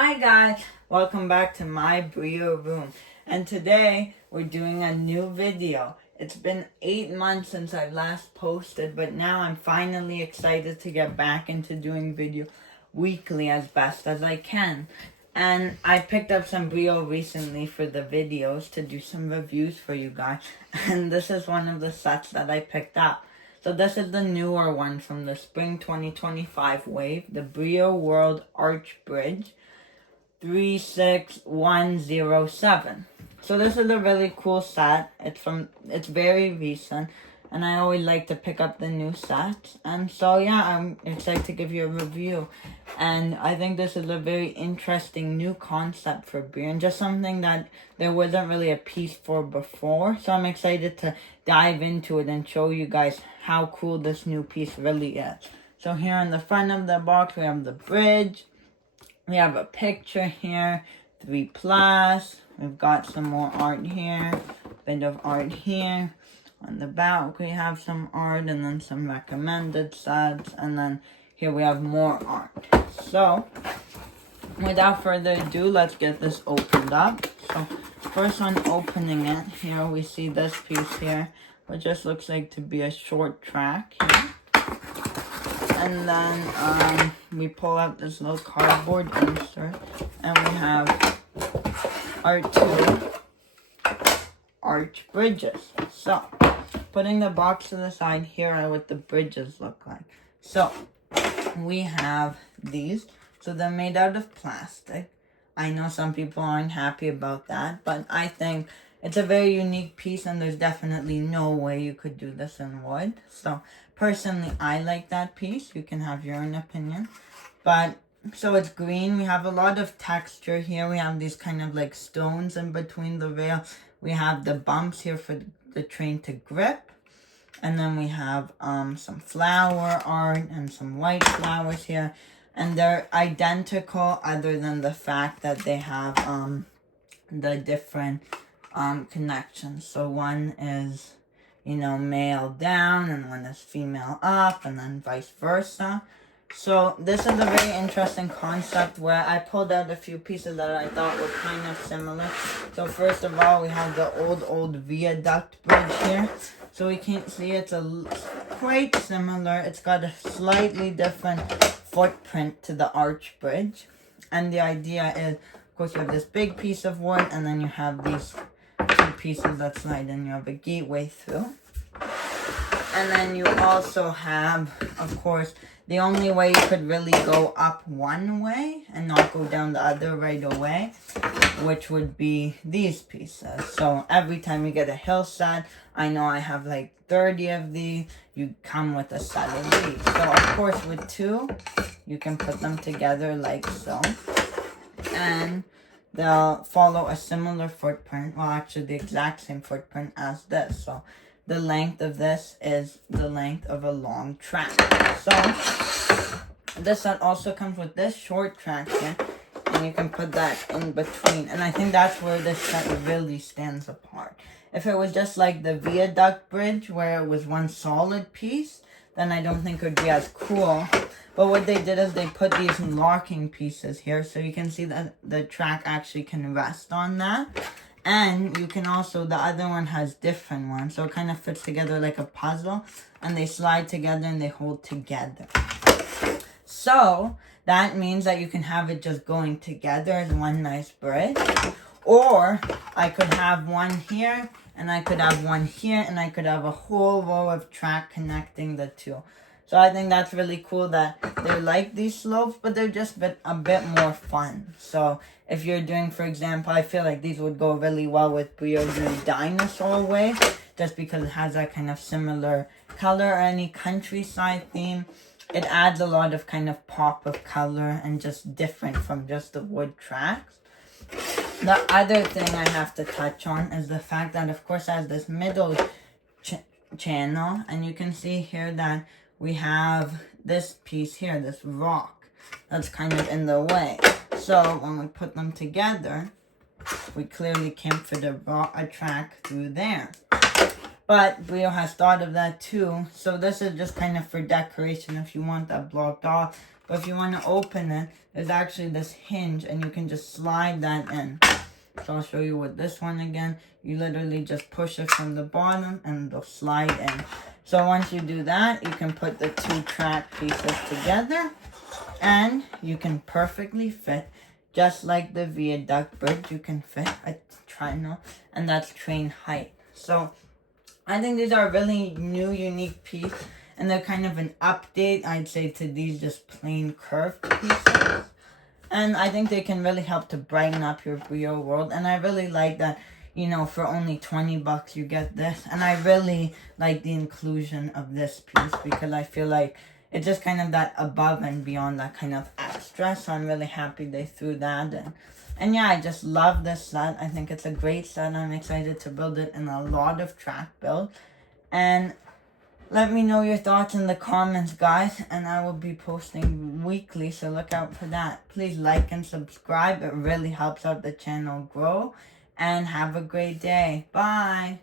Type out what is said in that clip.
Hi guys, welcome back to my Brio room. And today we're doing a new video. It's been 8 months since I last posted, but now I'm finally excited to get back into doing video weekly as best as I can. And I picked up some Brio recently for the videos to do some reviews for you guys. And this is one of the sets that I picked up. So this is the newer one from the Spring 2025 wave, the Brio World Arch Bridge 36107. So this is a really cool set. It's very recent, and I always like to pick up the new sets. And so yeah, I'm excited to give you a review. And I think this is a very interesting new concept for Brio, and just something that there wasn't really a piece for before. So I'm excited to dive into it and show you guys how cool this new piece really is. So here on the front of the box, we have the bridge. We have a picture here, 3+. We've got some more art here, bit of art here. On the back, we have some art and then some recommended sets. And then here we have more art. So, without further ado, let's get this opened up. So, first on opening it, here we see this piece here, which just looks like to be a short track here. And then we pull out this little cardboard insert, and we have our two arch bridges. So, putting the box to the side, here are what the bridges look like. So, we have these. So they're made out of plastic. I know some people aren't happy about that, but I think it's a very unique piece, and there's definitely no way you could do this in wood. So personally, I like that piece. You can have your own opinion. But so it's green. We have a lot of texture here. We have these kind of like stones in between the rail. We have the bumps here for the train to grip. And then we have some flower art and some white flowers here. And they're identical other than the fact that they have the different connections. So one is, male down, and one is female up, and then vice versa. So this is a very interesting concept where I pulled out a few pieces that I thought were kind of similar. So first of all, we have the old viaduct bridge here. So we can't see it's quite similar. It's got a slightly different footprint to the arch bridge. And the idea is, of course, you have this big piece of wood, and then you have these two pieces that slide in. You have a gateway through. And then you also have, of course, the only way you could really go up one way and not go down the other right away, which would be these pieces. So every time you get a hill set, I know I have like 30 of these, you come with a set of these. So of course with two, you can put them together like so. And they'll follow a similar footprint, well actually the exact same footprint as this. So the length of this is the length of a long track. So this set also comes with this short track here, and you can put that in between. And I think that's where this set really stands apart. If it was just like the viaduct bridge where it was one solid piece, then I don't think it would be as cool. But what they did is they put these locking pieces here, so you can see that the track actually can rest on that. And you can also, the other one has different ones, so it kind of fits together like a puzzle, and they slide together and they hold together. So that means that you can have it just going together as one nice bridge, or I could have one here, and I could have one here, and I could have a whole row of track connecting the two. So I think that's really cool that they like these slopes, but they're just a bit more fun. So if you're doing, for example, I feel like these would go really well with Brio's new dinosaur wave, just because it has that kind of similar color or any countryside theme. It adds a lot of kind of pop of color and just different from just the wood tracks. The other thing I have to touch on is the fact that, of course, it has this middle channel, and you can see here that we have this piece here, this rock, that's kind of in the way. So when we put them together, we clearly can't fit a track through there. But Brio has thought of that too. So this is just kind of for decoration if you want that blocked off. But if you want to open it, there's actually this hinge and you can just slide that in. So I'll show you with this one again. You literally just push it from the bottom and it'll slide in. So once you do that, you can put the two track pieces together and you can perfectly fit, just like the viaduct bridge, you can fit a triangle, and that's train height. So I think these are a really new, unique piece, and they're kind of an update, I'd say, to these just plain curved pieces. And I think they can really help to brighten up your Brio world. And I really like that, you know, for only 20 bucks you get this. And I really like the inclusion of this piece because I feel like it's just kind of that above and beyond, that kind of extra. So I'm really happy they threw that in. And yeah, I just love this set. I think it's a great set. I'm excited to build it in a lot of track build. And let me know your thoughts in the comments, guys, and I will be posting weekly, so look out for that. Please like and subscribe. It really helps out the channel grow, and have a great day. Bye!